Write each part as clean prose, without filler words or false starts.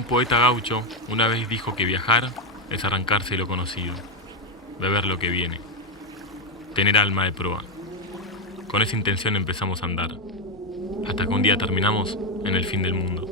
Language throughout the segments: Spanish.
Un poeta gaucho una vez dijo que viajar es arrancarse de lo conocido, beber lo que viene, tener alma de proa. Con esa intención empezamos a andar, hasta que un día terminamos en el fin del mundo.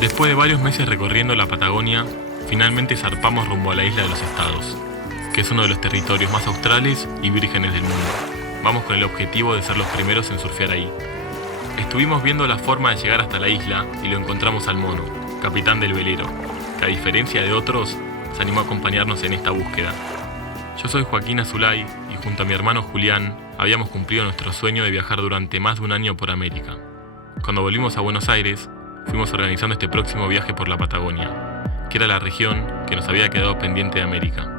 Después de varios meses recorriendo la Patagonia, finalmente zarpamos rumbo a la isla de los Estados, que es uno de los territorios más australes y vírgenes del mundo. Vamos con el objetivo de ser los primeros en surfear ahí. Estuvimos viendo la forma de llegar hasta la isla y lo encontramos al Mono, capitán del velero, que a diferencia de otros, se animó a acompañarnos en esta búsqueda. Yo soy Joaquín Azulay y junto a mi hermano Julián habíamos cumplido nuestro sueño de viajar durante más de un año por América. Cuando volvimos a Buenos Aires, fuimos organizando este próximo viaje por la Patagonia, que era la región que nos había quedado pendiente de América.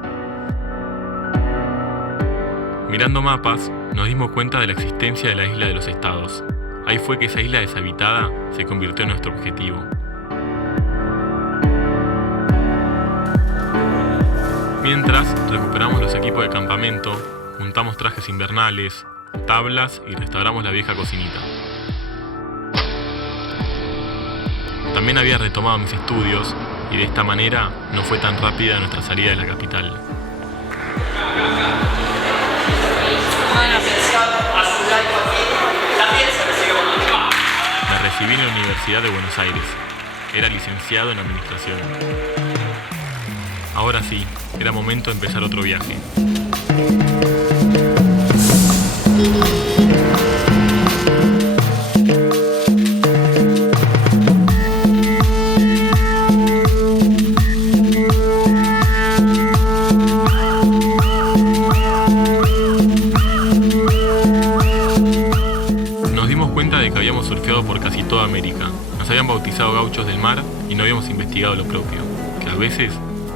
Mirando mapas, nos dimos cuenta de la existencia de la isla de los Estados. Ahí fue que esa isla deshabitada se convirtió en nuestro objetivo. Mientras, recuperamos los equipos de campamento, juntamos trajes invernales, tablas y restauramos la vieja cocinita. También había retomado mis estudios y de esta manera no fue tan rápida nuestra salida de la capital. Me recibí en la Universidad de Buenos Aires. Era licenciado en Administración. Ahora sí, era momento de empezar otro viaje. Habíamos surfeado por casi toda América. Nos habían bautizado gauchos del mar y no habíamos investigado lo propio, que a veces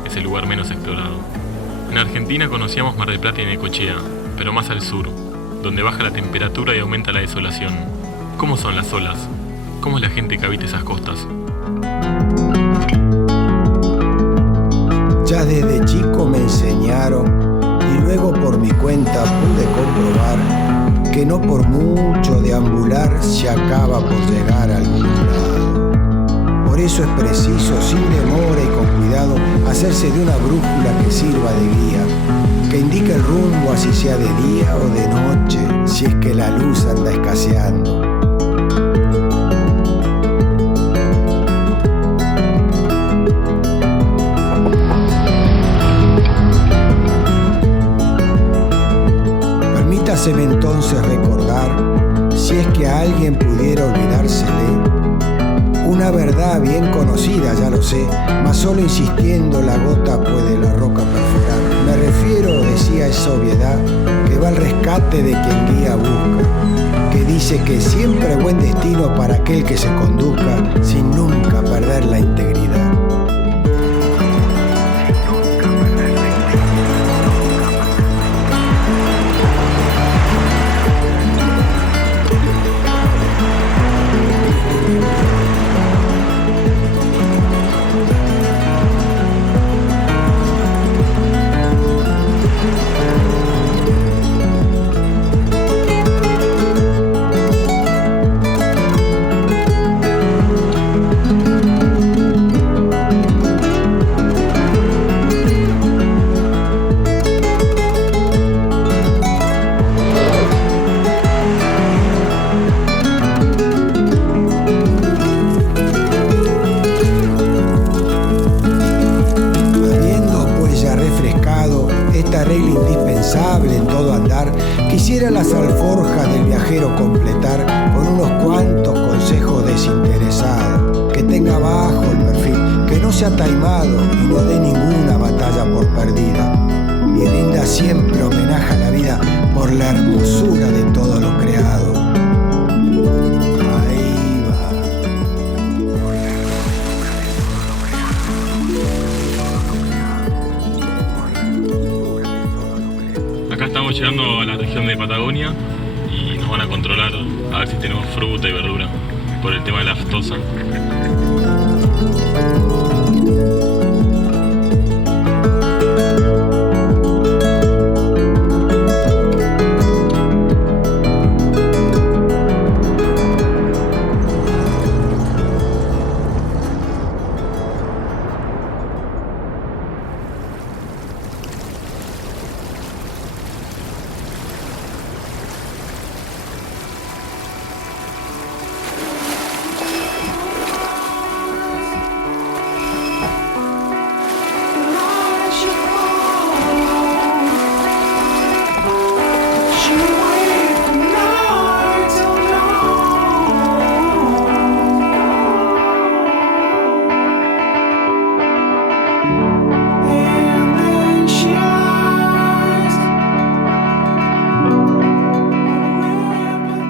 es el lugar menos explorado. En Argentina conocíamos Mar del Plata y Necochea, pero más al sur, donde baja la temperatura y aumenta la desolación. ¿Cómo son las olas? ¿Cómo es la gente que habita esas costas? Ya desde chico me enseñaron y luego por mi cuenta pude comprobar que no por mucho deambular se acaba por llegar a algún lado. Por eso es preciso, sin demora y con cuidado, hacerse de una brújula que sirva de guía, que indique el rumbo así sea de día o de noche, si es que la luz anda escaseando. Permítaseme entonces recordar, si es que a alguien pudiera olvidársele, una verdad bien conocida, ya lo sé, mas solo insistiendo la gota puede la roca perforar. Me refiero, decía, a esa obviedad que va al rescate de quien guía busca, que dice que siempre hay buen destino para aquel que se conduzca sin nunca perder la integridad. En todo andar, quisiera las alforjas del viajero completar con unos cuantos consejos desinteresados, que tenga bajo el perfil, que no sea taimado y no dé ninguna batalla por perdida, y rinda siempre homenaje a la vida por la hermosura de todo lo creado. Ahí va. Acá estamos llegando a la región de Patagonia y nos van a controlar a ver si tenemos fruta y verdura por el tema de la aftosa.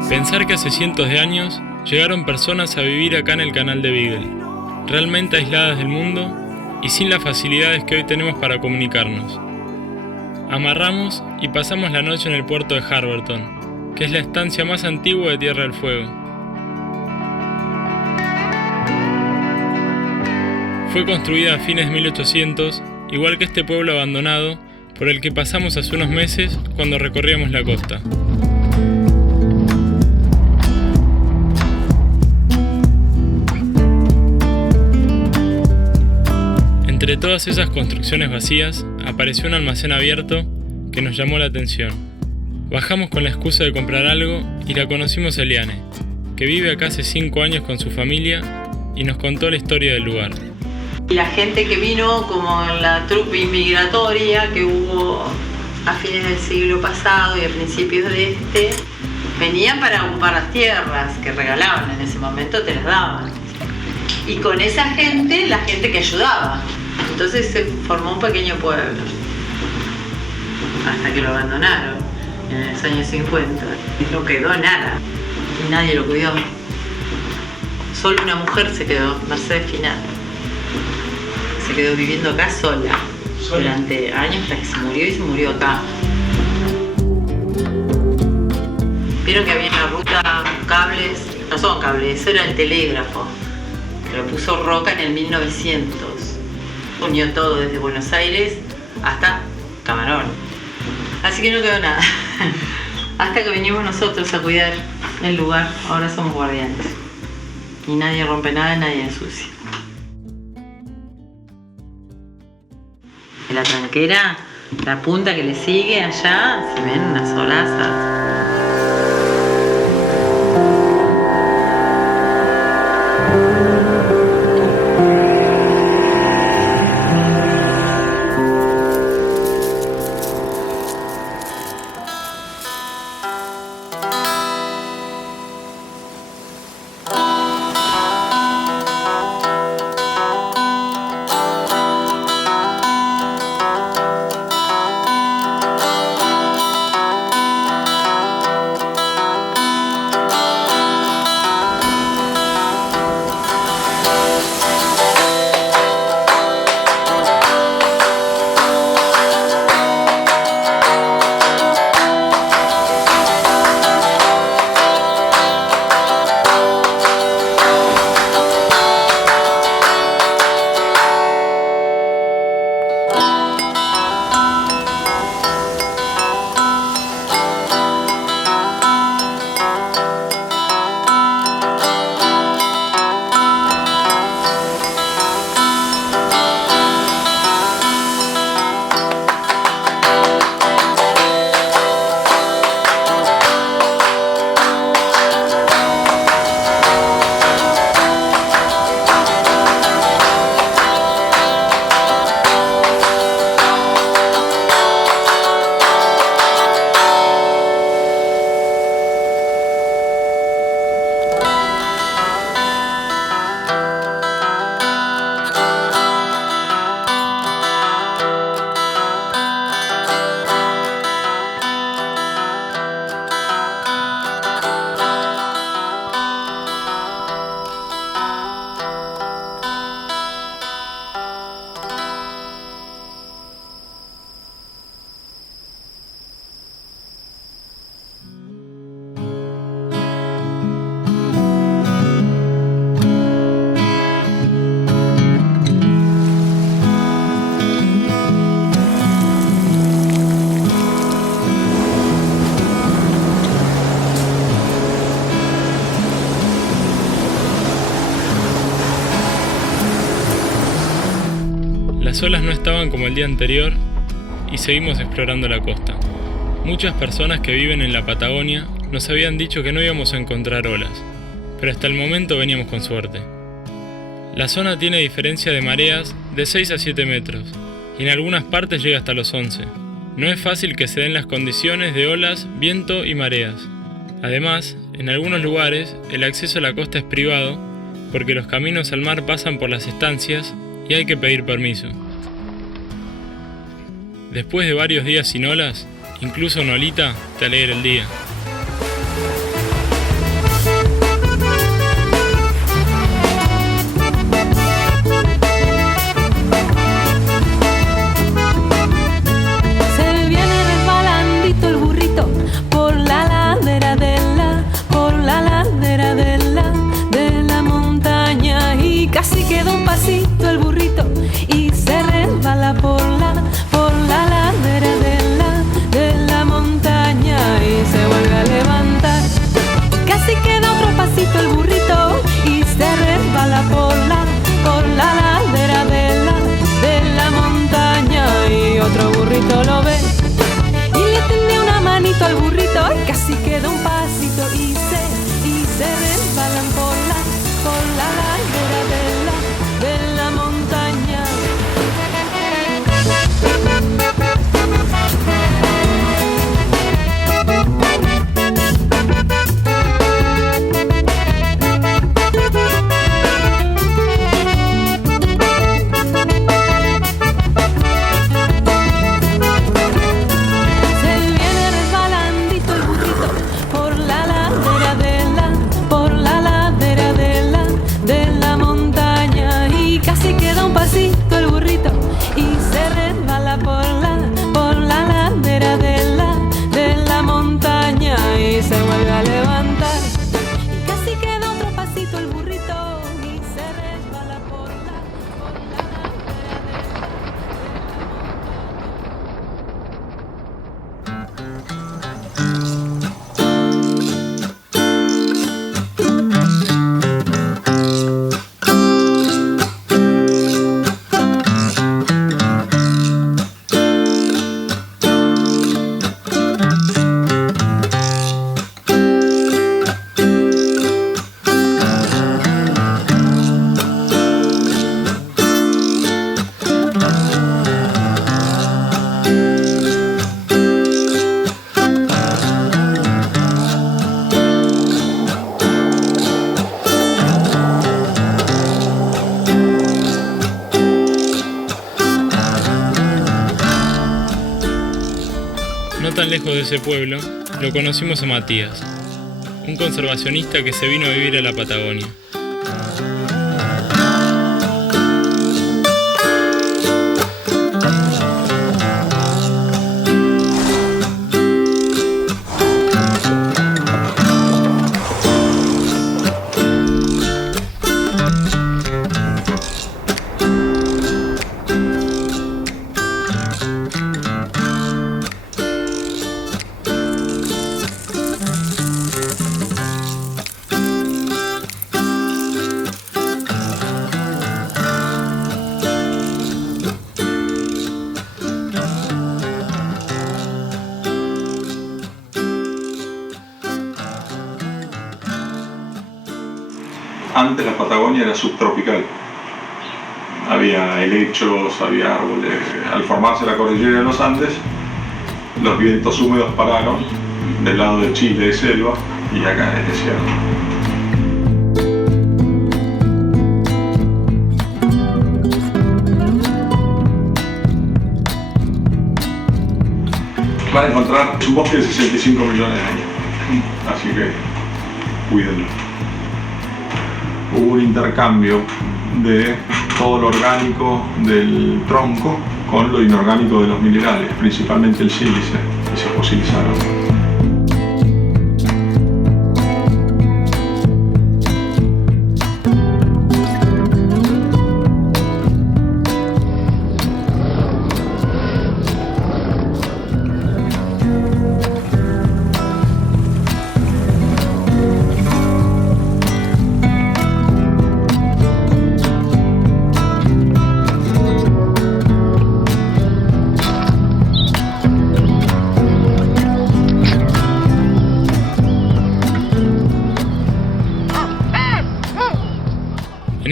Pensar que hace cientos de años llegaron personas a vivir acá en el canal de Beagle, realmente aisladas del mundo y sin las facilidades que hoy tenemos para comunicarnos. Amarramos y pasamos la noche en el puerto de Harberton, que es la estancia más antigua de Tierra del Fuego. Fue construida a fines de 1800, igual que este pueblo abandonado por el que pasamos hace unos meses cuando recorríamos la costa. Entre todas esas construcciones vacías, apareció un almacén abierto que nos llamó la atención. Bajamos con la excusa de comprar algo y la conocimos a Eliane, que vive acá hace 5 años con su familia y nos contó la historia del lugar. La gente que vino, como en la trupe inmigratoria que hubo a fines del siglo pasado y a principios de este, venían para ocupar las tierras que regalaban en ese momento, te las daban. Y con esa gente, la gente que ayudaba. Entonces se formó un pequeño pueblo, hasta que lo abandonaron en los años 50. No quedó nada y nadie lo cuidó. Solo una mujer se quedó, Mercedes Final. Se quedó viviendo acá sola durante años hasta que se murió y se murió acá. Vieron que había una ruta, cables, no son cables, eso era el telégrafo, que lo puso Roca en el 1900. Unió todo desde Buenos Aires hasta Camarón. Así que no quedó nada. Hasta que vinimos nosotros a cuidar el lugar, ahora somos guardianes. Y nadie rompe nada, nadie ensucia. En la tranquera, la punta que le sigue allá, se ven unas solazas. Las olas no estaban como el día anterior y seguimos explorando la costa. Muchas personas que viven en la Patagonia nos habían dicho que no íbamos a encontrar olas, pero hasta el momento veníamos con suerte. La zona tiene diferencia de mareas de 6 a 7 metros y en algunas partes llega hasta los 11. No es fácil que se den las condiciones de olas, viento y mareas. Además, en algunos lugares el acceso a la costa es privado porque los caminos al mar pasan por las estancias y hay que pedir permiso. Después de varios días sin olas, incluso una olita te alegra el día. Se viene resbalandito el burrito por la ladera de la montaña y casi queda un pasito el burrito y se resbala por la ladera de la montaña y se vuelve a levantar. Casi queda otro pasito el burrito y se resbala por la ladera de la montaña y otro burrito lo ve y le tiende una manito al burrito y casi queda un pasito y se resbalan por la ladera de la montaña. No tan lejos de ese pueblo, lo conocimos a Matías, un conservacionista que se vino a vivir a la Patagonia. Antes la Patagonia era subtropical. Había helechos, había árboles. Al formarse la cordillera de los Andes, los vientos húmedos pararon. Del lado de Chile es selva y acá es desierto. Van a encontrar un bosque de 65 millones de años, así que cuídenlo. Hubo un intercambio de todo lo orgánico del tronco con lo inorgánico de los minerales, principalmente el sílice, y se fosilizaron.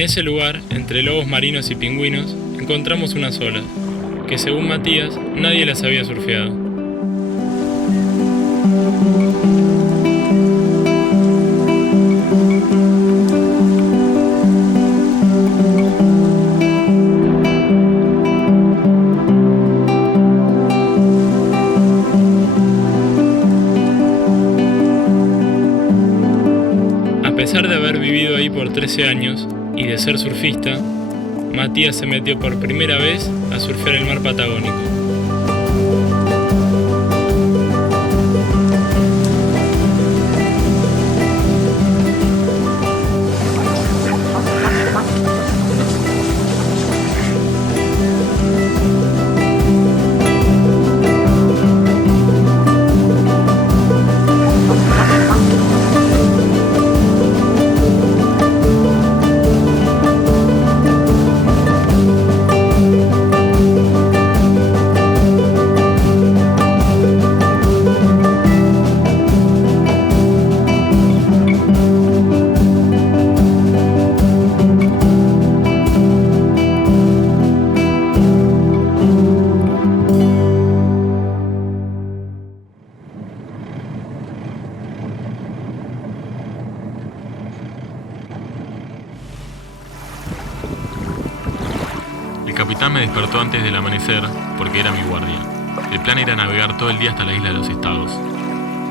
ese lugar, entre lobos marinos y pingüinos, encontramos unas olas, que según Matías, nadie las había surfeado. A pesar de haber vivido ahí por 13 años y de ser surfista, Matías se metió por primera vez a surfear el mar Patagónico. El capitán me despertó antes del amanecer porque era mi guardia. El plan era navegar todo el día hasta la isla de los Estados.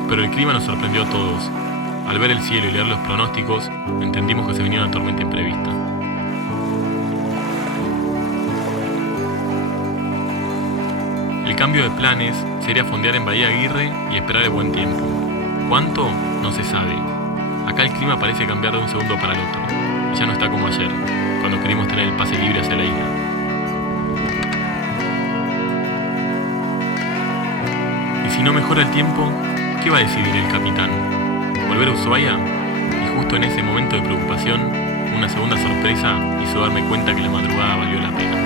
Pero el clima nos sorprendió a todos. Al ver el cielo y leer los pronósticos, entendimos que se venía una tormenta imprevista. El cambio de planes sería fondear en Bahía Aguirre y esperar el buen tiempo. ¿Cuánto? No se sabe. Acá el clima parece cambiar de un segundo para el otro. Y ya no está como ayer, cuando queríamos tener el pase libre hacia la isla. Y si no mejora el tiempo, ¿qué va a decidir el capitán? ¿Volver a Ushuaia? Y justo en ese momento de preocupación, una segunda sorpresa hizo darme cuenta que la madrugada valió la pena.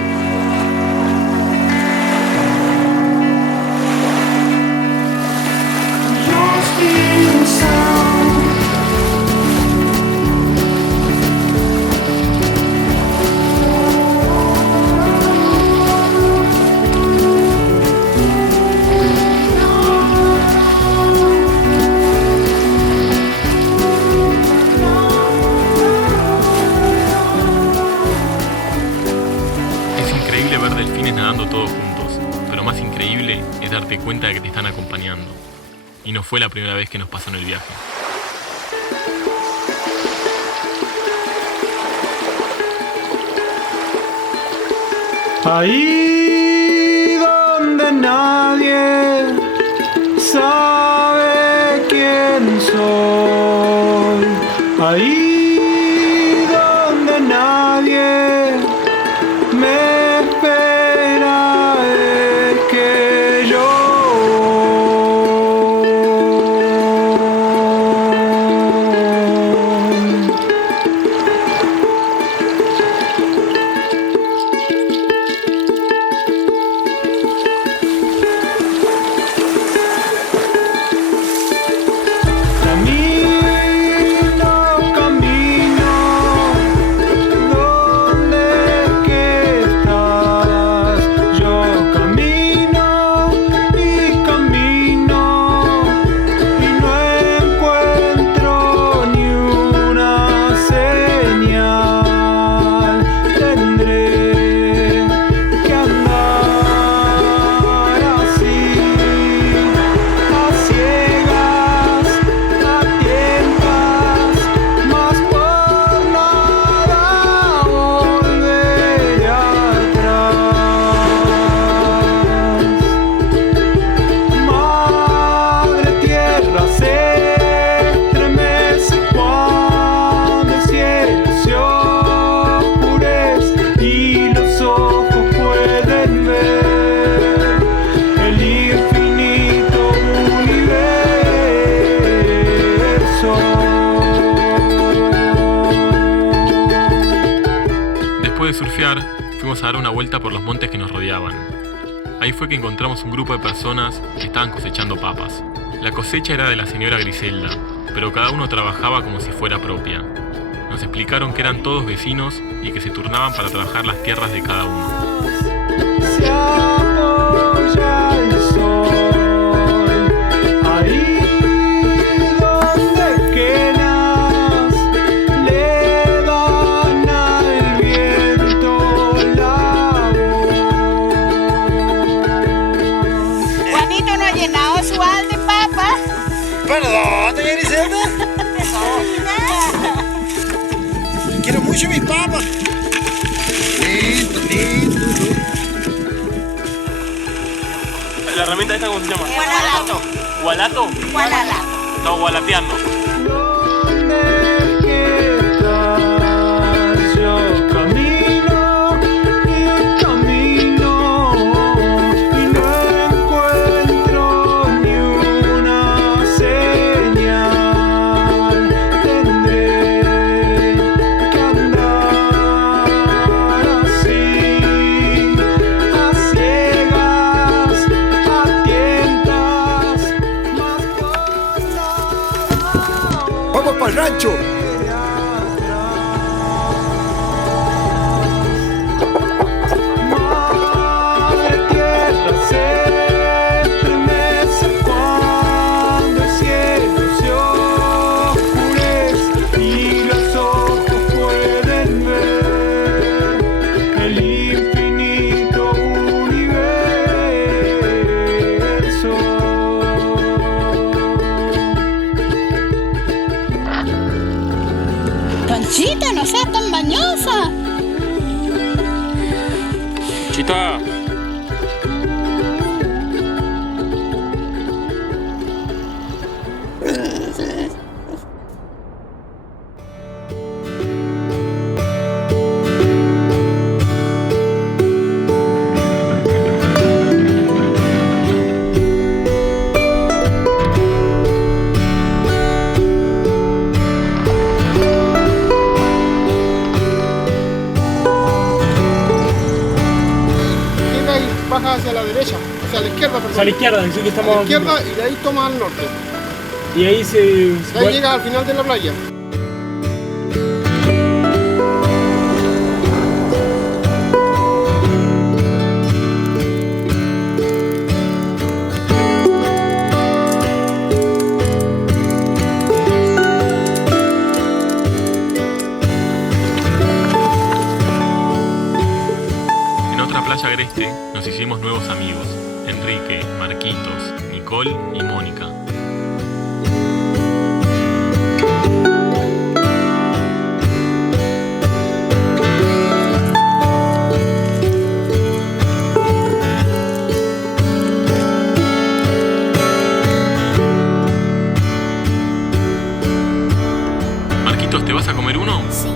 Ver delfines nadando todos juntos, pero más increíble es darte cuenta de que te están acompañando. Y no fue la primera vez que nos pasó en el viaje. Ahí donde nadie sabe quién soy, ahí donde nadie me espera es que yo Después de surfear, fuimos a dar una vuelta por los montes que nos rodeaban. Ahí fue que encontramos un grupo de personas que estaban cosechando papas. La cosecha era de la señora Griselda, pero cada uno trabajaba como si fuera propia. Nos explicaron que eran todos vecinos y que se turnaban para trabajar las tierras de cada uno. Se apoya el sol, ahí donde quedas, le dan al viento la voz. Juanito no ha llenado su al de papa. Perdón, doña Griselda. Quiero mucho mis papas. ¿La herramienta esta cómo se llama? Gualato. ¿Gualato? Gualato. Estamos gualateando. ¿Dónde estás? Yo camino y camino y no encuentro ni una señal. Tendré que andar así, a ciegas, a tientas, más por nada. Vamos para el rancho. Madre tierra se estremece cuando el cielo se oscurece y los ojos pueden ver el infinito universo. Conchita, no seas tan bañosa. Chita. Baja hacia la derecha, hacia la izquierda, perdón. A la izquierda, así que A estamos la izquierda y de ahí toma al norte. Y ahí se... Ahí llega al final de la playa. En otra playa agreste nos hicimos nuevos amigos: Enrique, Marquitos, Nicole y Mónica. Marquitos, ¿te vas a comer uno? Sí.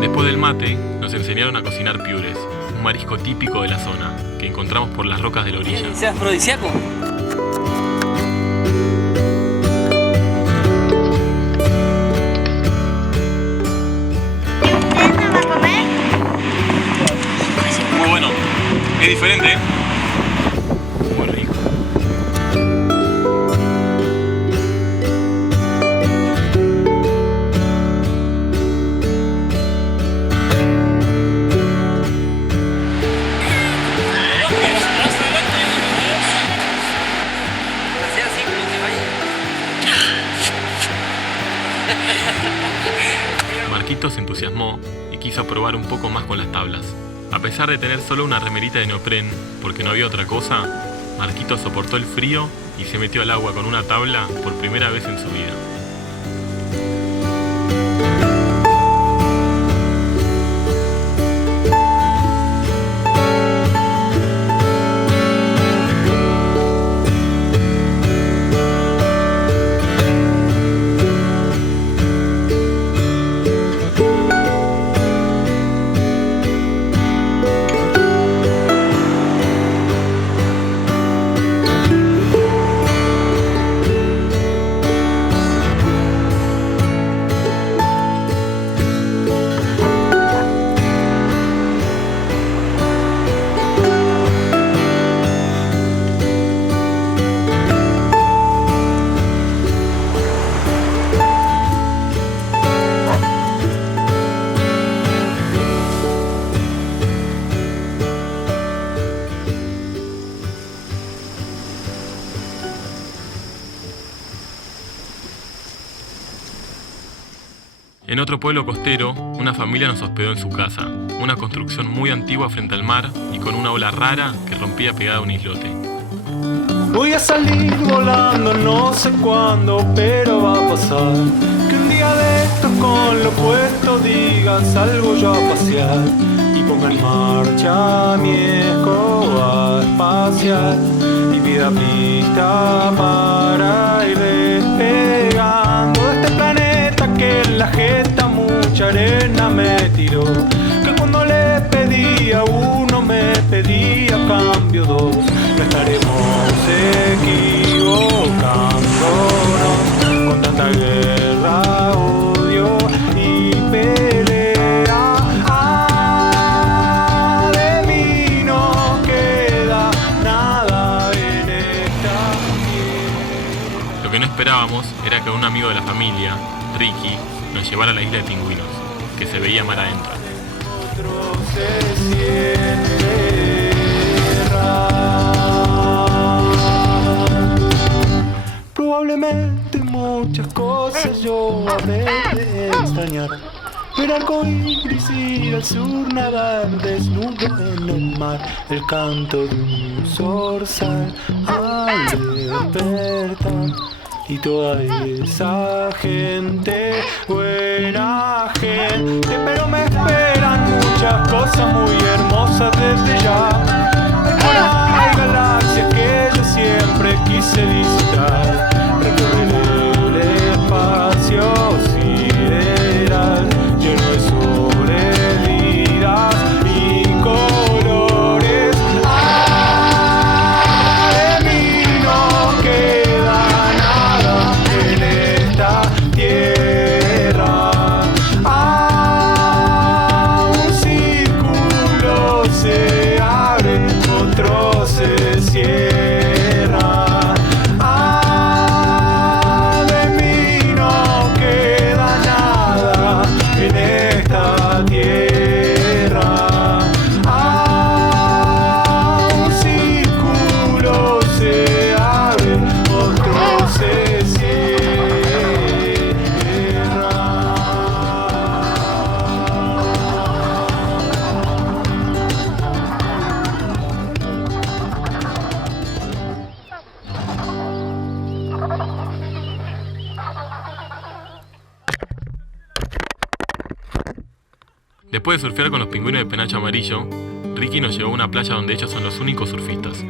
Después del mate, nos enseñaron a cocinar piures, un marisco típico de la zona, que encontramos por las rocas de la orilla. ¿Es afrodisíaco? ¿Usted no va a comer? Muy bueno. Es diferente, ¿eh? Muy rico. Marquitos se entusiasmó y quiso probar un poco más con las tablas. A pesar de tener solo una remerita de neopren, porque no había otra cosa, Marquitos soportó el frío y se metió al agua con una tabla por primera vez en su vida. En otro pueblo costero, una familia nos hospedó en su casa, una construcción muy antigua frente al mar y con una ola rara que rompía pegada a un islote. Voy a salir volando, no sé cuándo, pero va a pasar. Que un día de estos con lo puesto digas salgo yo a pasear y ponga en marcha mi escoba espacial y pida pista para ir despegando de este planeta que en la jeta mucha arena me tiró. Que cuando le pedí a uno me pedía a cambio dos. No estaremos equivocándonos con tanta guerra, odio y pelea. De mí no queda nada en esta tierra. Lo que no esperábamos era que un amigo de la familia, Ricky, nos llevara a la isla de Pingüinos, que se veía mar adentro. Probablemente muchas cosas yo habré de extrañar. Ver arcoíris ir al sur, nadar desnudo en el mar, el canto de un zorzal al despertar. Y toda esa gente, buena gente, pero me esperan muchas cosas muy hermosas desde ya. Hay galaxias que yo siempre quise visitar, recorrer el espacio sideral, lleno de sobrevidas y colores. De mí no queda nada en esta tierra. Un círculo se abre, otro se cierra. De mí no queda nada en esta tierra. Un círculo se abre, otro se cierra. Después de surfear con los pingüinos de penacho amarillo, Ricky nos llevó a una playa donde ellos son los únicos surfistas.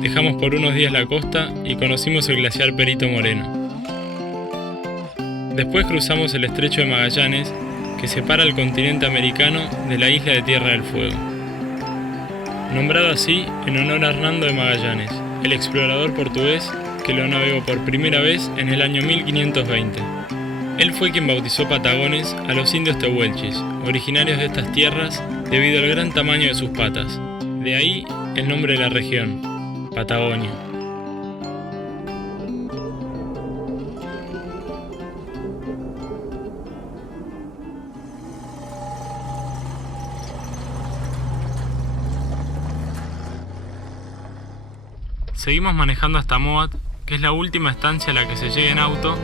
dejamos por unos días la costa y conocimos el glaciar Perito Moreno. Después cruzamos el estrecho de Magallanes, que separa el continente americano de la isla de Tierra del Fuego. nombrado así en honor a Hernando de Magallanes, el explorador portugués que lo navegó por primera vez en el año 1520. Él fue quien bautizó Patagones a los indios tehuelches, originarios de estas tierras debido al gran tamaño de sus patas. De ahí el nombre de la región, Patagonia. Seguimos manejando hasta Moat, que es la última estancia a la que se llega en auto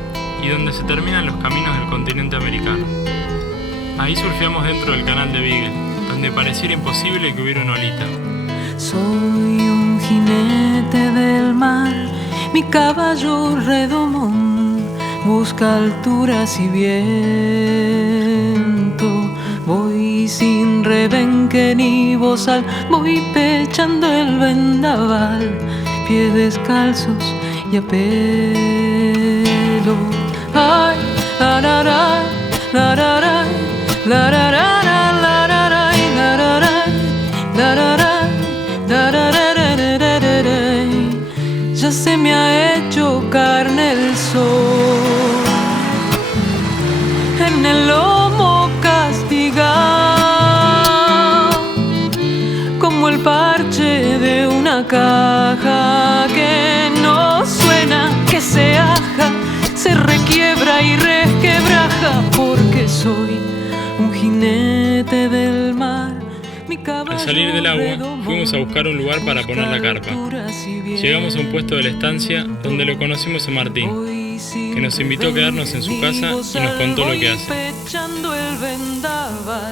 y donde se terminan los caminos del continente americano. Ahí surfeamos dentro del canal de Beagle, donde pareciera imposible que hubiera una olita. Soy un jinete del mar, mi caballo redomón busca alturas y viento. Voy sin rebenque ni bozal, voy pechando el vendaval, pies descalzos y a pelo. Ay, lararay, lararay, lararay, lararay, lararay, lararay. Ya se me ha hecho carne el sol, en el lomo castigado, como el parche de una caja que no suena, que se aja, se requiebra y resquebraja, porque soy un jinete del mar. Al salir del agua, fuimos a buscar un lugar para poner la carpa. Llegamos a un puesto de la estancia donde lo conocimos a Martín, que nos invitó a quedarnos en su casa y nos contó lo que hace.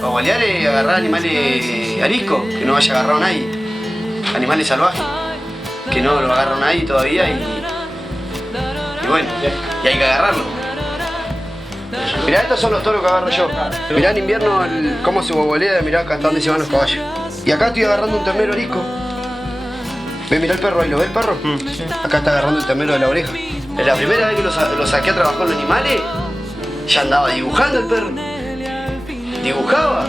Para balear es agarrar animales ariscos, que no haya agarrado nadie. Animales salvajes, que no lo agarró nadie todavía y bueno, y hay que agarrarlo. Mirá, estos son los toros que agarro yo. Mirá en invierno cómo se bobolea, mirá acá hasta dónde se van los caballos. Y acá estoy agarrando un ternero arisco. Ve, mirá el perro ahí, ¿lo ve el perro? Acá está agarrando el ternero de la oreja. Es la primera vez que lo saqué a trabajar con los animales, ya andaba dibujando el perro. Dibujaba.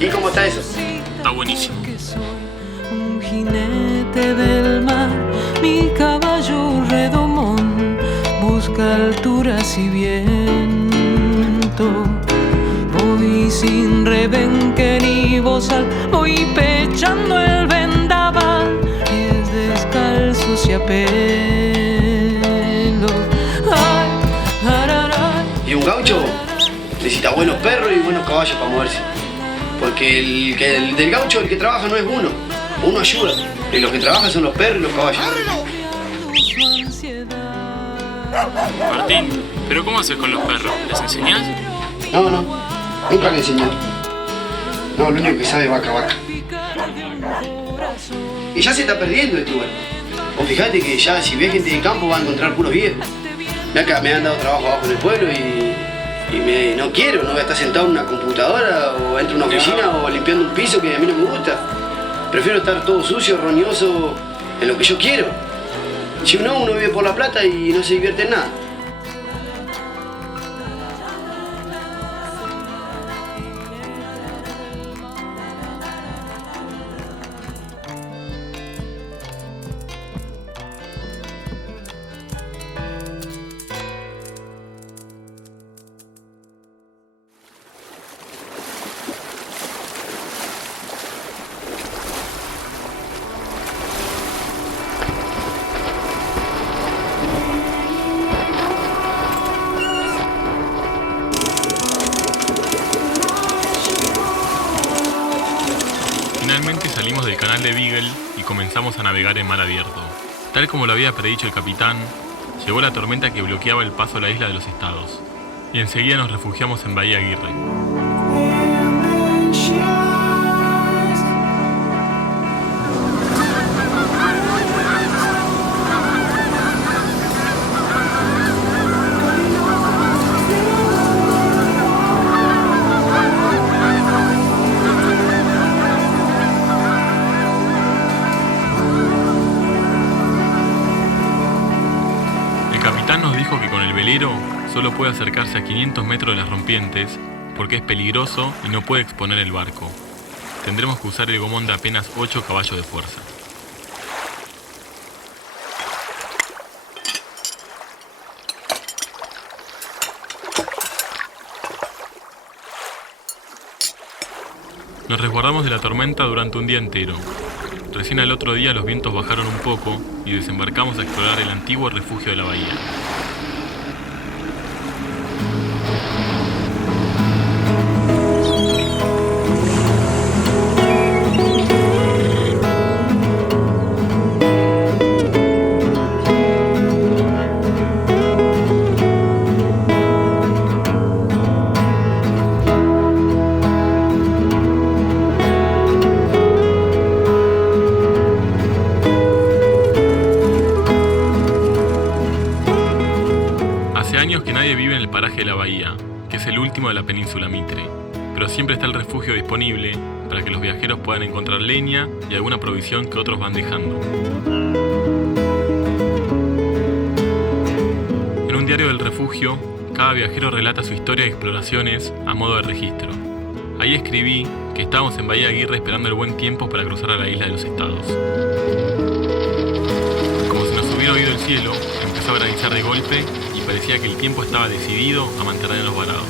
¿Y cómo está eso? Está buenísimo. Un jinete del mar, mi caballo redomón busca alturas y viento. Voy sin rebenque ni bozal, voy pechando el vendaval, pies descalzos y a pelo. Ay, araray. Y un gaucho necesita buenos perros y buenos caballos para moverse. Porque el del gaucho, el que trabaja no es uno ayuda. Y los que trabajan son los perros y los caballos. Martín, ¿pero cómo haces con los perros? ¿Les enseñás? No, nunca le enseñé. No, lo único que sabe es vaca. Y ya se está perdiendo esto, güey. O fíjate que ya si ves gente de campo va a encontrar puros viejos. Acá me han dado trabajo abajo en el pueblo y no quiero, no voy a estar sentado en una computadora o entro en una oficina o limpiando un piso que a mí no me gusta. Prefiero estar todo sucio, roñoso, en lo que yo quiero. Si uno vive por la plata y no se divierte en nada. Finalmente salimos del canal de Beagle y comenzamos a navegar en mar abierto. Tal como lo había predicho el capitán, llegó la tormenta que bloqueaba el paso a la isla de los Estados, y enseguida nos refugiamos en Bahía Aguirre. El capitán nos dijo que con el velero solo puede acercarse a 500 metros de las rompientes, porque es peligroso y no puede exponer el barco. Tendremos que usar el gomón de apenas 8 caballos de fuerza. Nos resguardamos de la tormenta durante un día entero. Recién al otro día los vientos bajaron un poco y desembarcamos a explorar el antiguo refugio de la bahía. Que nadie vive en el paraje de la bahía, que es el último de la península Mitre, pero siempre está el refugio disponible para que los viajeros puedan encontrar leña y alguna provisión que otros van dejando. En un diario del refugio, cada viajero relata su historia y exploraciones a modo de registro. Ahí escribí que estábamos en Bahía Aguirre esperando el buen tiempo para cruzar a la isla de los Estados. Como si nos hubiera oído el cielo, empezó a granizar de golpe y parecía que el tiempo estaba decidido a mantenernos varados.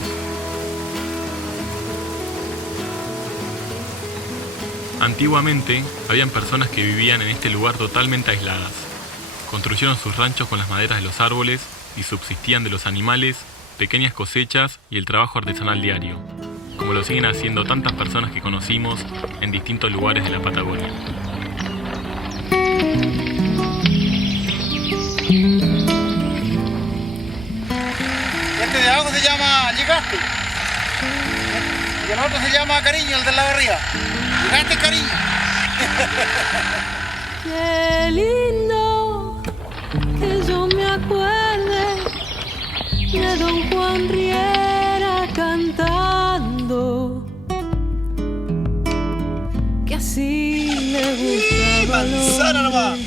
Antiguamente, habían personas que vivían en este lugar totalmente aisladas. Construyeron sus ranchos con las maderas de los árboles y subsistían de los animales, pequeñas cosechas y el trabajo artesanal diario, como lo siguen haciendo tantas personas que conocimos en distintos lugares de la Patagonia. Este de abajo se llama Llegaste. Y el otro se llama Cariño, el de la barriga. Llegaste, Cariño. Qué lindo que yo me acuerde de don Juan Riera cantando, que así le gustaba manzana nomás.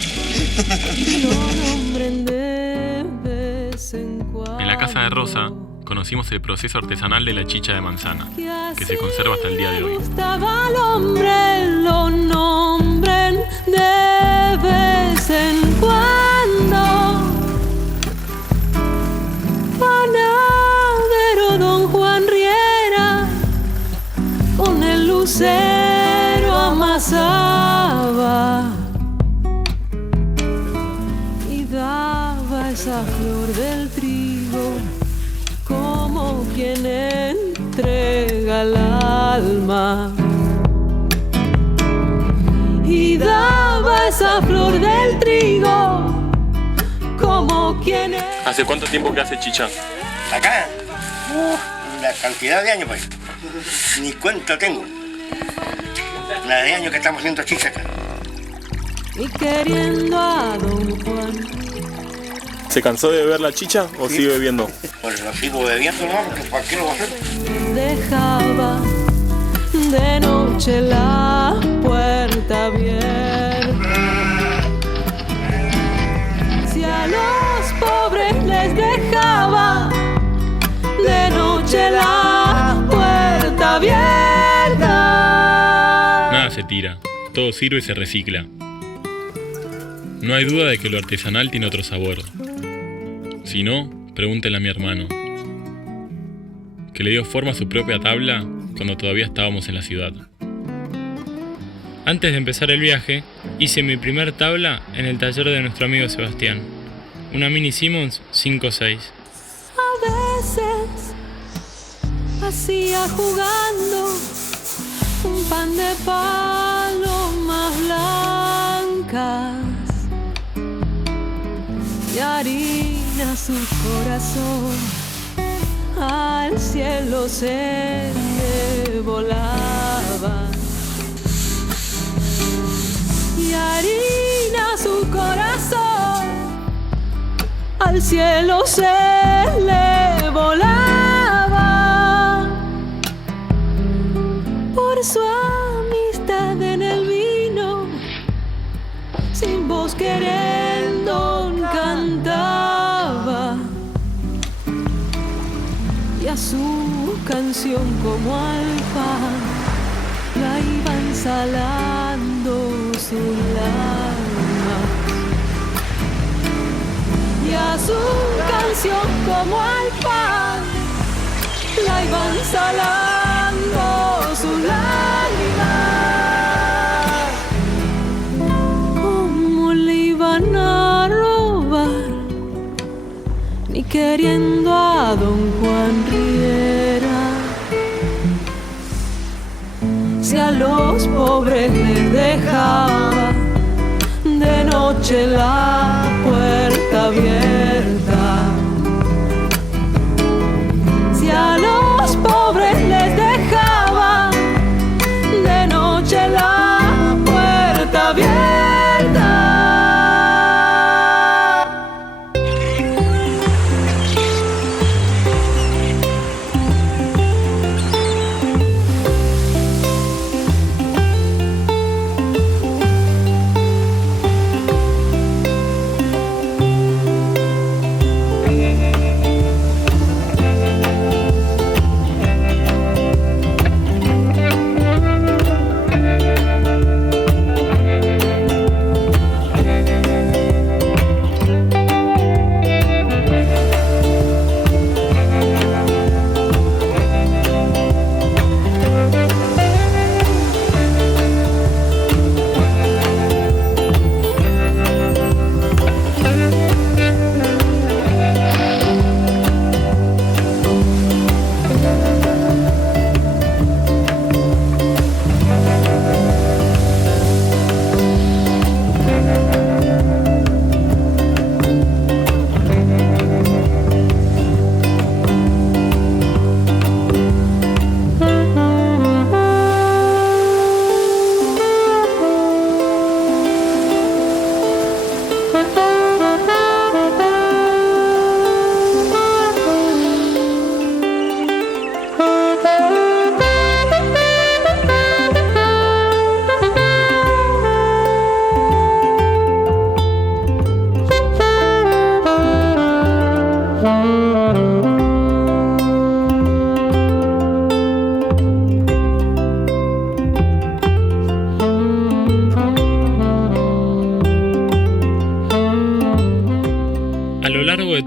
lo nombren de vez en cuando. En la casa de Rosa conocimos el proceso artesanal de la chicha de manzana, que se conserva hasta el día de hoy. Gustaba al hombre, lo nombren de vez en cuando. Panadero don Juan Riera, con el lucero amasaba y daba esa flor del trigo como quien entrega el alma. Y daba esa flor del trigo como quien es. ¿Hace cuánto tiempo que hace chicha? Acá, la cantidad de años, pues. Ni cuenta tengo. La de años que estamos haciendo chicha acá. Y queriendo a don Juan. ¿Se cansó de beber la chicha o sigue bebiendo? Pues lo sigo bebiendo, ¿no? Porque ¿para qué lo voy a hacer? Dejaba de noche la puerta abierta. Si a los pobres les dejaba de noche la puerta abierta. Nada se tira, todo sirve y se recicla. No hay duda de que lo artesanal tiene otro sabor. Si no, pregúntenle a mi hermano, que le dio forma a su propia tabla cuando todavía estábamos en la ciudad. Antes de empezar el viaje, hice mi primer tabla en el taller de nuestro amigo Sebastián. Una Mini Simmons 5.6. A veces hacía jugando un pan de palomas blancas y harina su corazón al cielo se le volaba. Y harina su corazón al cielo se le volaba. Por su amistad en el vino, sin voz queriendo cantaba. Y a su canción como al pan la iba ensalando sus lágrimas. Y a su canción como al pan la iba ensalando sus lágrimas. ¿Cómo le iban a robar? Ni queriendo a don Juan Riera. Si a los pobres les dejaba de noche la puerta abierta. Si a los pobres les dejaba de noche la puerta abierta.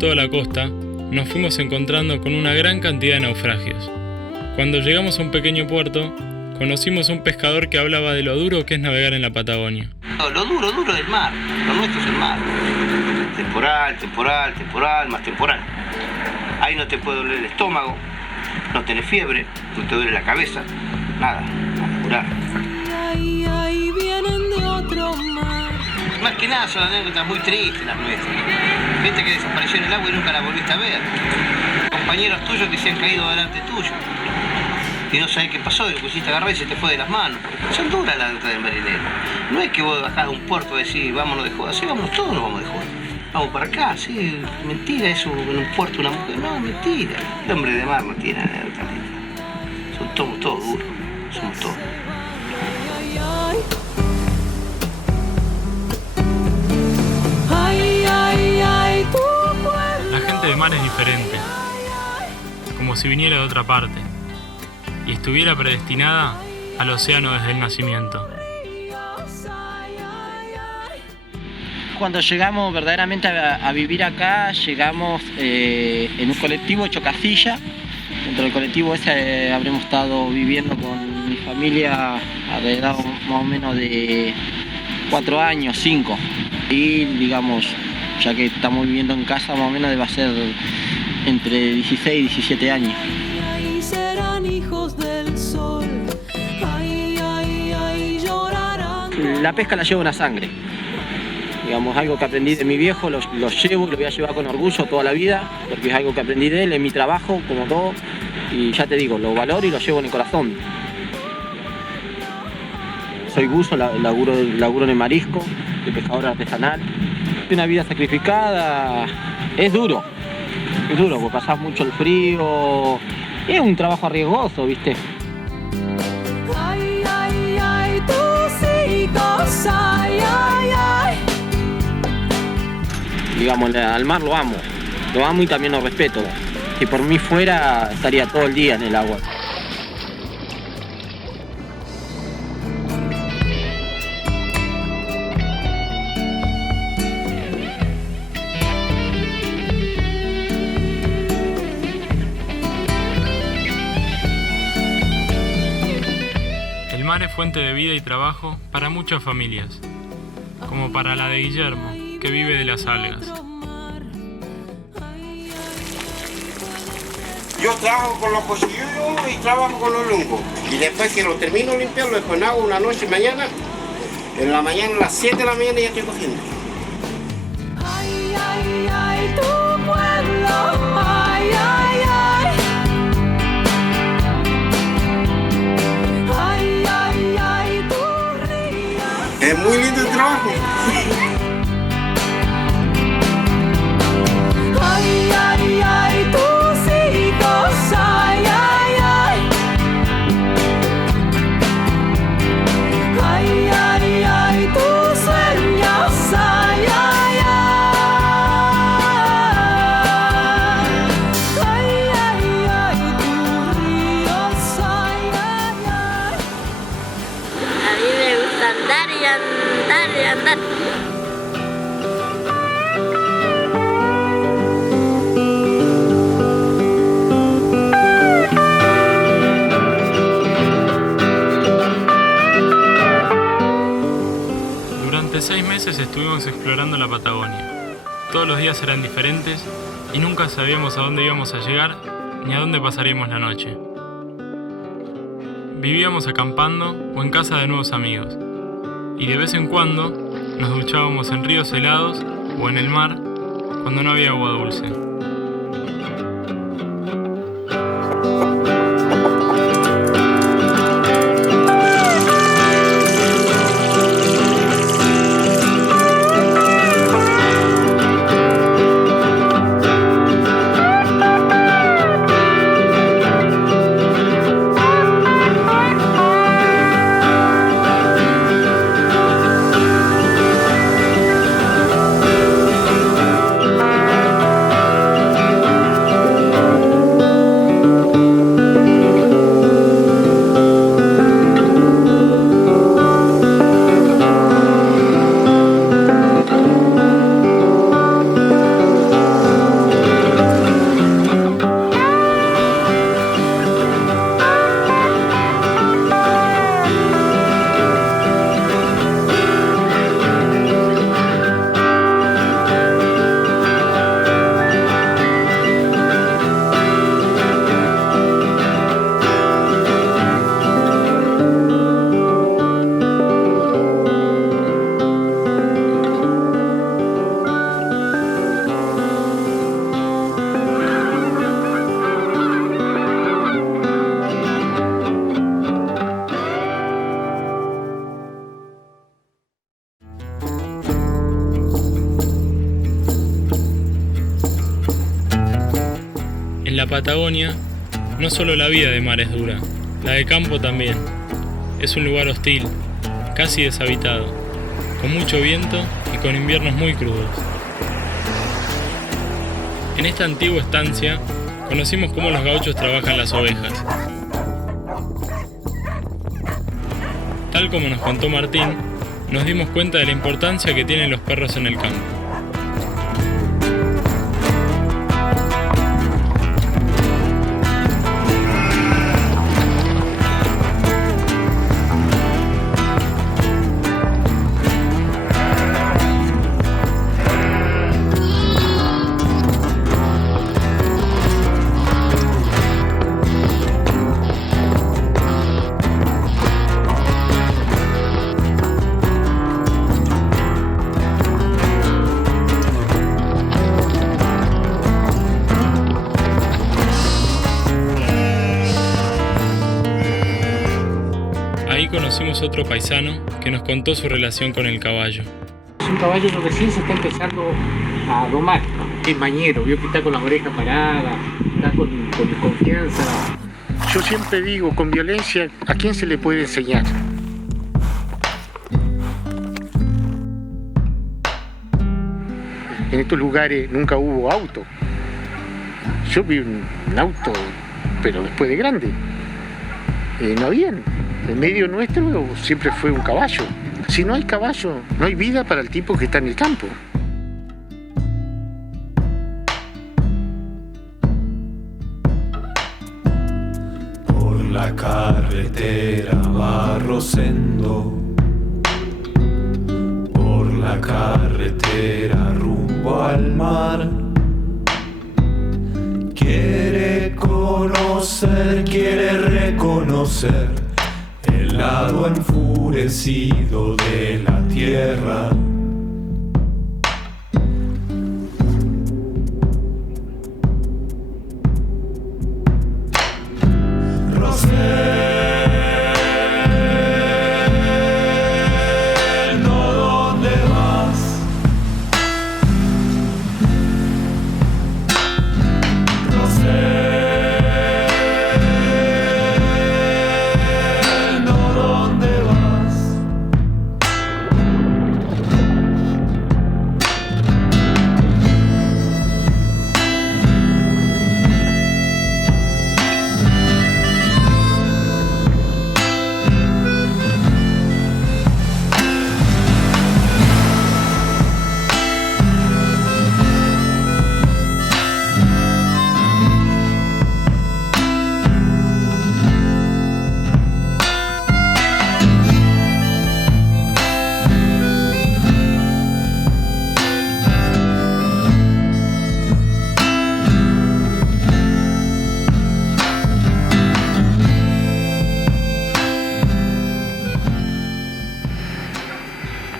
Toda la costa, nos fuimos encontrando con una gran cantidad de naufragios. Cuando llegamos a un pequeño puerto, conocimos a un pescador que hablaba de lo duro que es navegar en la Patagonia. Lo duro del mar, lo nuestro es el mar. Temporal, más temporal. Ahí no te puede doler el estómago, no tenés fiebre, no te duele la cabeza, nada, a curar. Ahí vienen de otro mar. Más que nada son anécdotas muy tristes las nuestras. Gente que desapareció en el agua y nunca la volviste a ver. Compañeros tuyos que se han caído delante tuyo. Y no sabés qué pasó, y lo pusiste a agarrar y se te fue de las manos. Son duras las anécdotas del marinero. No es que vos bajás a un puerto y decís, vámonos de joda. Sí, vámonos todos, nos vamos de joda. Vamos para acá, sí, mentira eso, en un puerto una mujer. No, mentira. El hombre de mar no tiene anécdotas lindas. Somos todos duros, somos todos. La gente de mar es diferente, como si viniera de otra parte y estuviera predestinada al océano desde el nacimiento. Cuando llegamos verdaderamente a vivir acá, llegamos en un colectivo Chocasilla. Dentro del colectivo ese habremos estado viviendo con mi familia alrededor más o menos de 4 años, 5. Y digamos, ya que estamos viviendo en casa, más o menos debe ser entre 16 y 17 años. La pesca la llevo en la sangre. Digamos, algo que aprendí de mi viejo, lo llevo y lo voy a llevar con orgullo toda la vida, porque es algo que aprendí de él, en mi trabajo, como todo, y ya te digo, lo valoro y lo llevo en el corazón. Soy buzo, laburo en el marisco, de pescador artesanal. Una vida sacrificada, es duro, porque pasás mucho el frío, es un trabajo arriesgoso, ¿viste? Digamos, al mar lo amo y también lo respeto. Si por mí fuera, estaría todo el día en el agua. El mar es fuente de vida y trabajo para muchas familias, como para la de Guillermo, que vive de las algas. Yo trabajo con los cochillos y trabajo con los lungos. Y después que lo termino de limpiarlo, después hago una noche y mañana, en la mañana a las 7 de la mañana ya estoy cogiendo. Ay, ay, ay, tu pueblo, ay, ay, ay. Ay, ay, ay, tu río. Es muy lindo el trabajo. Ay, ay, ay, tus hijos, ay, ay, ay. Ay, ay, ay, tus sueños, ay, ay, ay. Ay, ay, ay, tus ríos, ay, ay, ay. A mí me gusta andar y andar y andar. Durante 6 meses estuvimos explorando la Patagonia. Todos los días eran diferentes y nunca sabíamos a dónde íbamos a llegar ni a dónde pasaríamos la noche. Vivíamos acampando o en casa de nuevos amigos, y de vez en cuando nos duchábamos en ríos helados o en el mar cuando no había agua dulce. En la Patagonia, no solo la vida de mar es dura, la de campo también. Es un lugar hostil, casi deshabitado, con mucho viento y con inviernos muy crudos. En esta antigua estancia, conocimos cómo los gauchos trabajan las ovejas. Tal como nos contó Martín, nos dimos cuenta de la importancia que tienen los perros en el campo. Ahí conocimos otro paisano que nos contó su relación con el caballo. Es un caballo que recién se está empezando a domar. Es mañero, vio que está con las orejas paradas, está con confianza. Yo siempre digo, con violencia, ¿a quién se le puede enseñar? En estos lugares nunca hubo auto. Yo vi un auto, pero después de grande. No habían. En medio nuestro siempre fue un caballo. Si no hay caballo, no hay vida para el tipo que está en el campo. Por la carretera va Rosendo, por la carretera rumbo al mar. Quiere conocer, quiere reconocer el lado enfurecido de la tierra.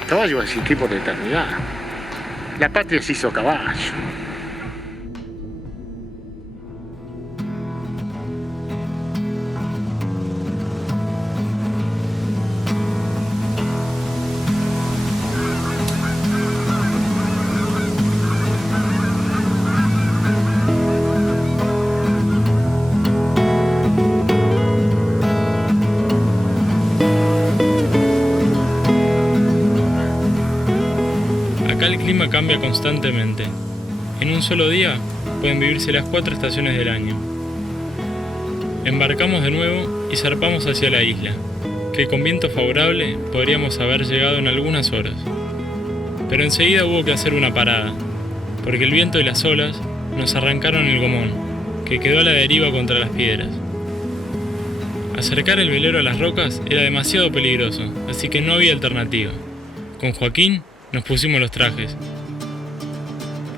Caballo va a existir por la eternidad. La patria se hizo caballo. Acá el clima cambia constantemente. En un solo día pueden vivirse las 4 estaciones del año. Embarcamos de nuevo y zarpamos hacia la isla, que con viento favorable podríamos haber llegado en algunas horas. Pero enseguida hubo que hacer una parada, porque el viento y las olas nos arrancaron el gomón, que quedó a la deriva contra las piedras. Acercar el velero a las rocas era demasiado peligroso, así que no había alternativa. Con Joaquín nos pusimos los trajes.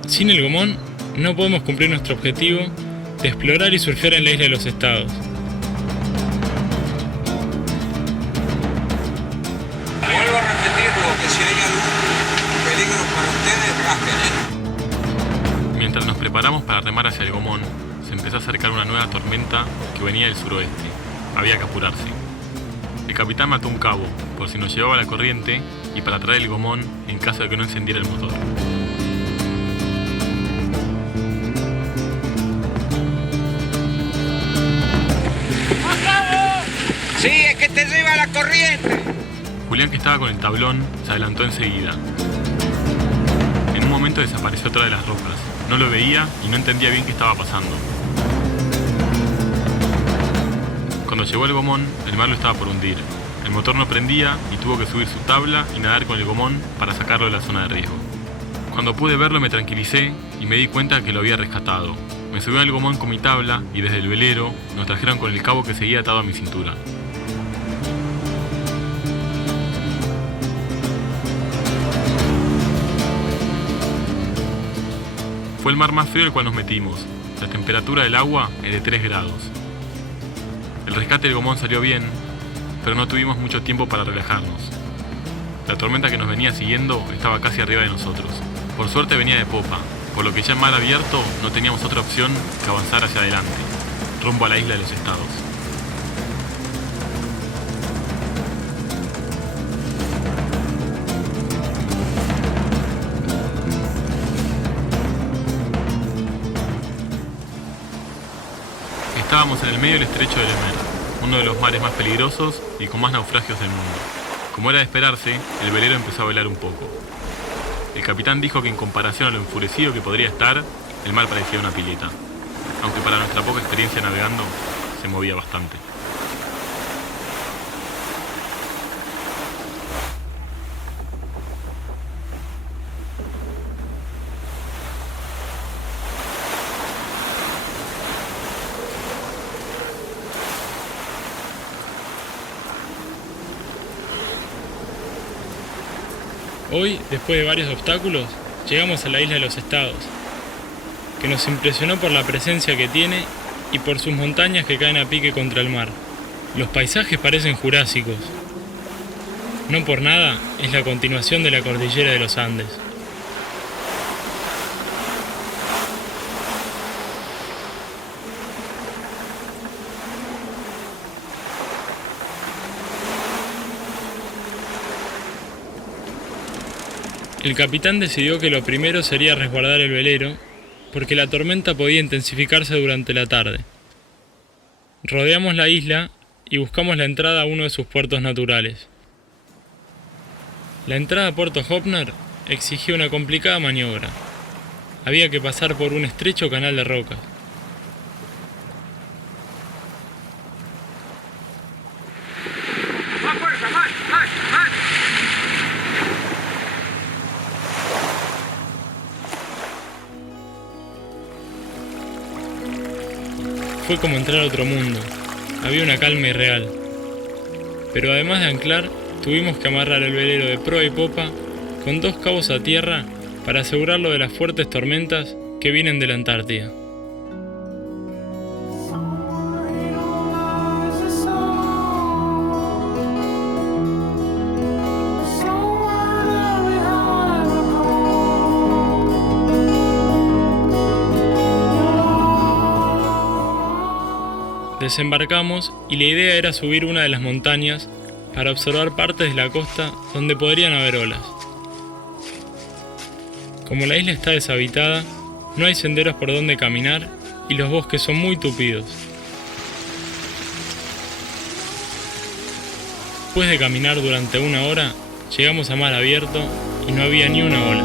Sin el gomón no podemos cumplir nuestro objetivo de explorar y surfear en la isla de los Estados. Vuelvo a repetirlo, que si hay algún peligro para ustedes, rasquen. Mientras nos preparamos para remar hacia el gomón, se empezó a acercar una nueva tormenta que venía del suroeste. Había que apurarse. El capitán mató un cabo, por si nos llevaba la corriente, y para traer el gomón en caso de que no encendiera el motor. Sí, es que te lleva la corriente. Julián, que estaba con el tablón, se adelantó enseguida. En un momento desapareció otra de las rocas. No lo veía y no entendía bien qué estaba pasando. Cuando llegó el gomón, el mar lo estaba por hundir. El motor no prendía y tuvo que subir su tabla y nadar con el gomón para sacarlo de la zona de riesgo. Cuando pude verlo me tranquilicé y me di cuenta que lo había rescatado. Me subí al gomón con mi tabla y desde el velero nos trajeron con el cabo que seguía atado a mi cintura. Fue el mar más frío al cual nos metimos. La temperatura del agua es de 3 grados. El rescate del gomón salió bien, pero no tuvimos mucho tiempo para relajarnos. La tormenta que nos venía siguiendo estaba casi arriba de nosotros. Por suerte venía de popa, por lo que ya en mar abierto no teníamos otra opción que avanzar hacia adelante, rumbo a la isla de los Estados. Estábamos en el medio del estrecho de Lemer, uno de los mares más peligrosos y con más naufragios del mundo. Como era de esperarse, el velero empezó a velar un poco. El capitán dijo que en comparación a lo enfurecido que podría estar, el mar parecía una pileta. aunque para nuestra poca experiencia navegando se movía bastante. Hoy, después de varios obstáculos, llegamos a la isla de los Estados, que nos impresionó por la presencia que tiene y por sus montañas que caen a pique contra el mar. Los paisajes parecen jurásicos. No por nada es la continuación de la cordillera de los Andes. El capitán decidió que lo primero sería resguardar el velero, porque la tormenta podía intensificarse durante la tarde. Rodeamos la isla y buscamos la entrada a uno de sus puertos naturales. La entrada a Puerto Hopner exigía una complicada maniobra. Había que pasar por un estrecho canal de rocas. Fue como entrar a otro mundo. Había una calma irreal. Pero además de anclar, tuvimos que amarrar el velero de proa y popa con 2 cabos a tierra para asegurarlo de las fuertes tormentas que vienen de la Antártida. Desembarcamos y la idea era subir una de las montañas para observar partes de la costa donde podrían haber olas. Como la isla está deshabitada, no hay senderos por donde caminar y los bosques son muy tupidos. Después de caminar durante 1 hora, llegamos a mar abierto y no había ni una ola.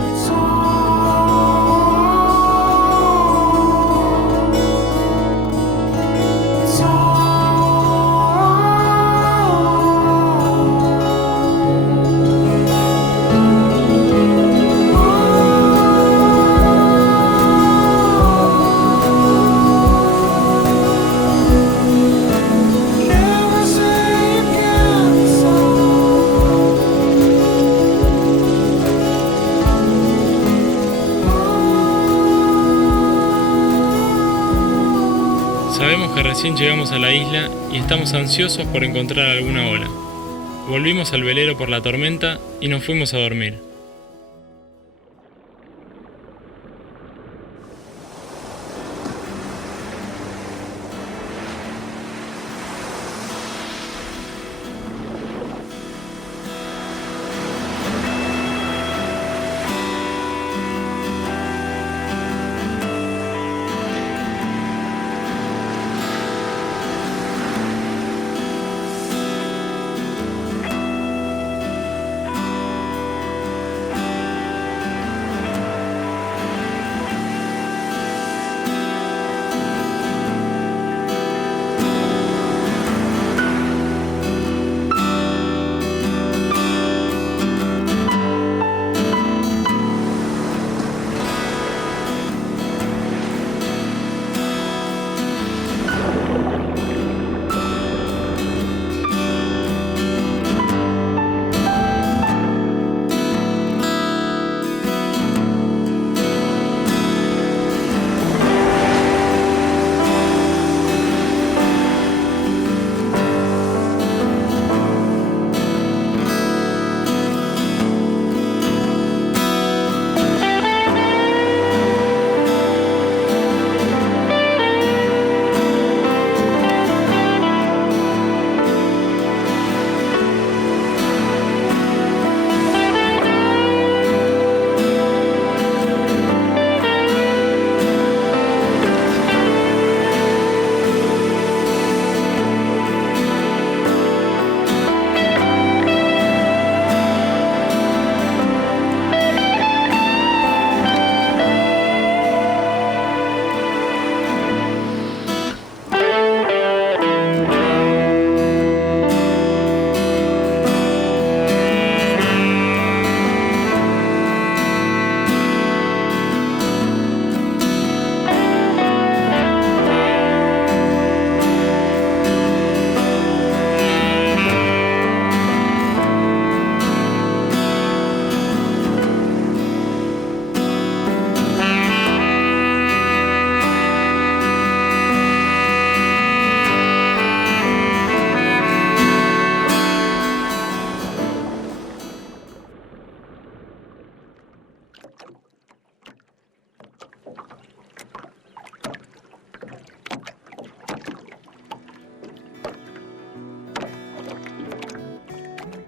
Sabemos que recién llegamos a la isla y estamos ansiosos por encontrar alguna ola. Volvimos al velero por la tormenta y nos fuimos a dormir.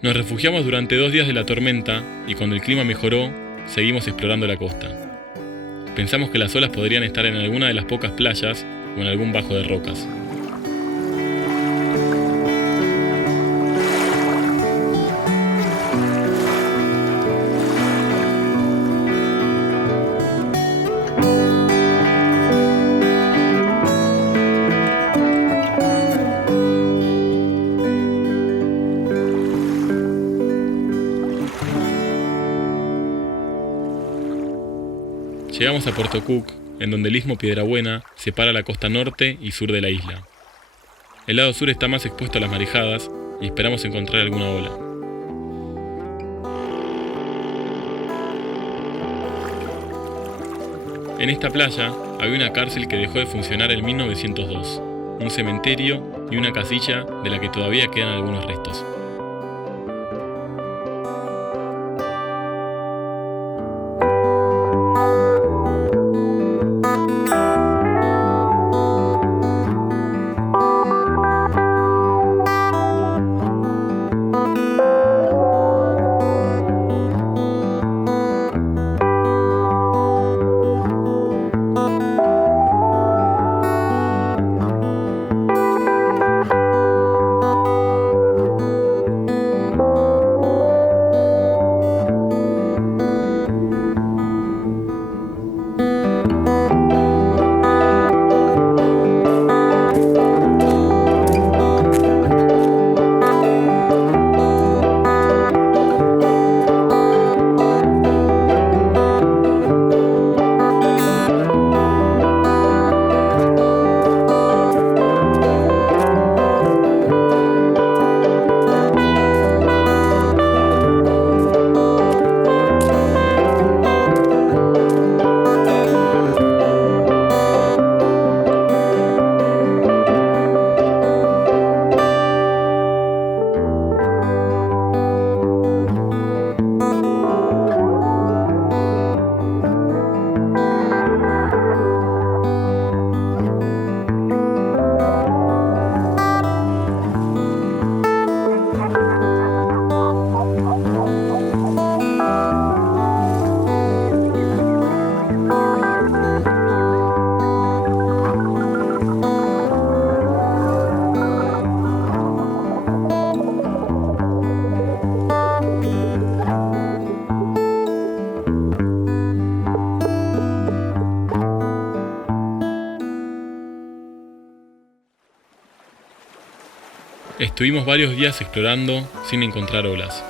Nos refugiamos durante 2 días de la tormenta y cuando el clima mejoró, seguimos explorando la costa. Pensamos que las olas podrían estar en alguna de las pocas playas o en algún bajo de rocas. Llegamos a Puerto Cook, en donde el istmo Piedrabuena separa la costa norte y sur de la isla. El lado sur está más expuesto a las marejadas y esperamos encontrar alguna ola. En esta playa había una cárcel que dejó de funcionar en 1902, un cementerio y una casilla de la que todavía quedan algunos restos. Estuvimos varios días explorando sin encontrar olas.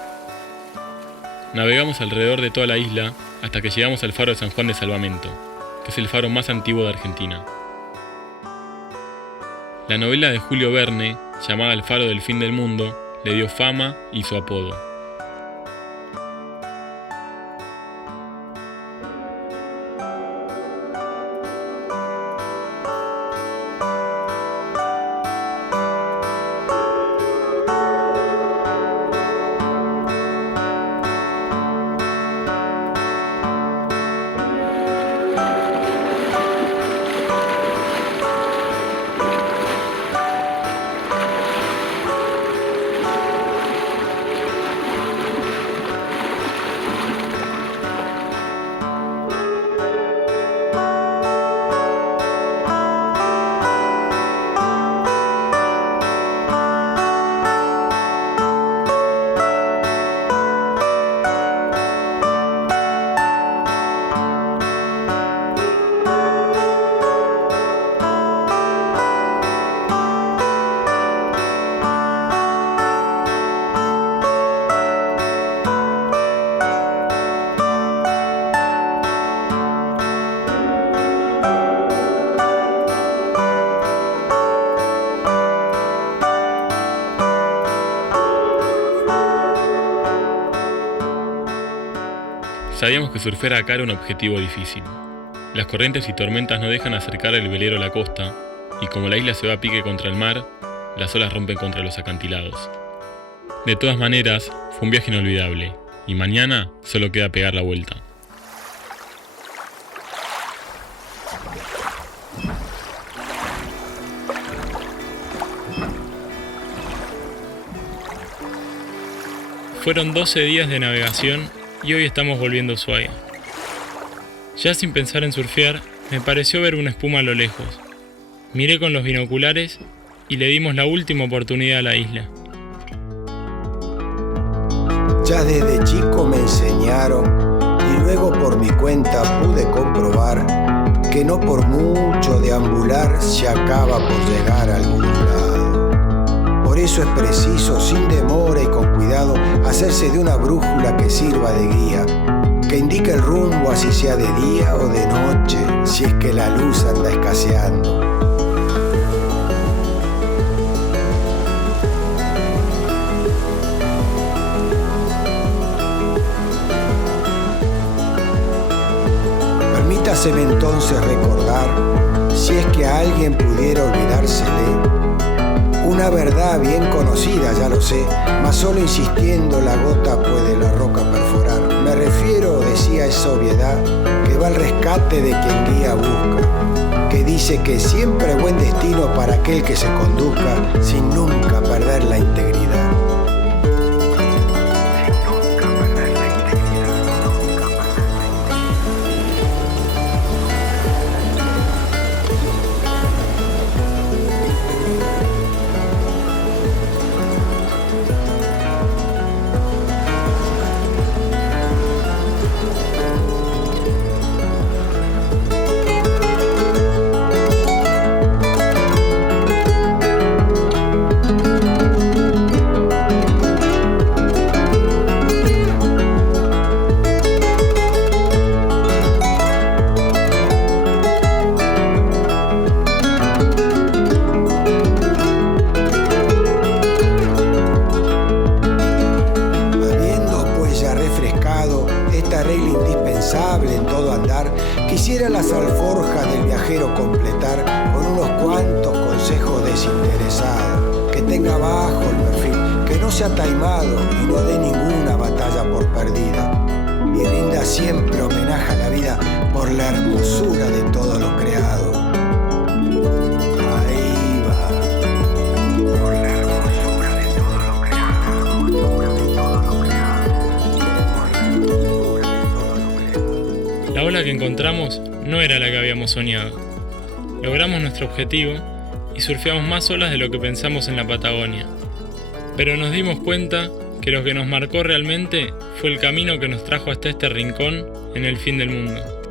Navegamos alrededor de toda la isla hasta que llegamos al faro de San Juan de Salvamento, que es el faro más antiguo de Argentina. La novela de Julio Verne, llamada El faro del fin del mundo, le dio fama y su apodo. Sabíamos que surfear acá era un objetivo difícil. Las corrientes y tormentas no dejan acercar el velero a la costa, y como la isla se va a pique contra el mar, las olas rompen contra los acantilados. De todas maneras, fue un viaje inolvidable, y mañana solo queda pegar la vuelta. Fueron 12 días de navegación y hoy estamos volviendo a Ushuaia. Ya sin pensar en surfear, me pareció ver una espuma a lo lejos. Miré con los binoculares y le dimos la última oportunidad a la isla. Ya desde chico me enseñaron y luego por mi cuenta pude comprobar que no por mucho deambular se acaba por llegar a algún lado. Por eso es preciso, sin demora y con cuidado, hacerse de una brújula que sirva de guía, que indique el rumbo así sea de día o de noche, si es que la luz anda escaseando. Permítaseme entonces recordar, si es que a alguien pudiera olvidársele, una verdad bien conocida, ya lo sé, mas solo insistiendo la gota puede la roca perforar. Me refiero, decía, a esa obviedad que va al rescate de quien guía busca, que dice que siempre es buen destino para aquel que se conduzca sin nunca perder la integridad. En todo andar, quisiera las alforjas del viajero completar con unos cuantos consejos desinteresados, que tenga bajo el perfil, que no sea taimado y no dé ninguna batalla por perdida, y rinda siempre homenaje a la vida por la hermosura de todo lo creado. Ahí va, por la hermosura de todo lo creado. La ola que encontramos no era la que habíamos soñado. Logramos nuestro objetivo y surfeamos más olas de lo que pensamos en la Patagonia. Pero nos dimos cuenta que lo que nos marcó realmente fue el camino que nos trajo hasta este rincón en el fin del mundo.